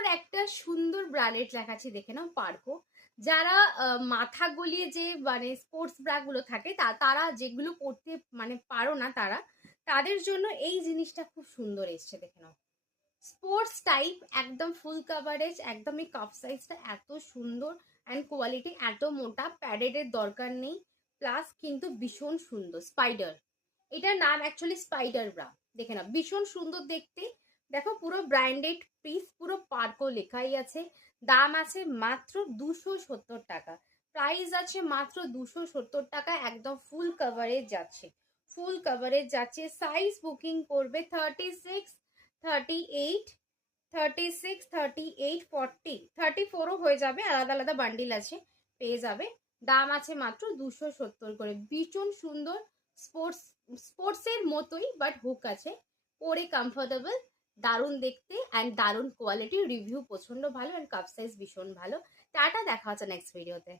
Pure একটা সুন্দর branded দেখাচ্ছি, দেখে নাও পার্কো। যারা মাথা গলিয়ে যে মানে স্পোর্টস ব্রা গুলো থাকে তারা যেগুলো পড়তে মানে পারো না, তাদের জন্য এই জিনিসটা খুব সুন্দর এসছে, দেখে নাও। স্পোর্টস টাইপ, একদম ফুল কাভারেজ, একদম এই কাপ সাইজটা এত সুন্দর অ্যান্ড কোয়ালিটি, এত মোটা, প্যাডেডের দরকার নেই। প্লাস কিন্তু ভীষণ সুন্দর স্পাইডার, এটার নাম অ্যাকচুয়ালি স্পাইডার ব্রা। দেখে না ভীষণ সুন্দর দেখতে। দেখো পুরো ব্র্যান্ডেড পিস, পুরো পার্কো লেখাই আছে। দাম আছে মাত্র 270 টাকা। প্রাইস আছে মাত্র 270 টাকা। একদম ফুল কভারেজ যাচ্ছে, ফুল কভারেজ যাচ্ছে। সাইজ বুকিং করবে 36, 38, 36, 38, 40, 34ও হয়ে যাবে, আলাদা আলাদা বান্ডিল আছে, পেয়ে যাবে। দাম আছে মাত্র 270 করে। ভীষণ সুন্দর, স্পোর্টস স্পোর্টসের মতোই বাট হুক আছে, পরে কমফোর্টেবল, দারুণ দেখতে অ্যান্ড দারুণ কোয়ালিটি। রিভিউ প্রচন্ড ভালো অ্যান্ড কাপ সাইজ ভীষণ ভালো। টাটা, দেখা হচ্ছে নেক্সট ভিডিওতে।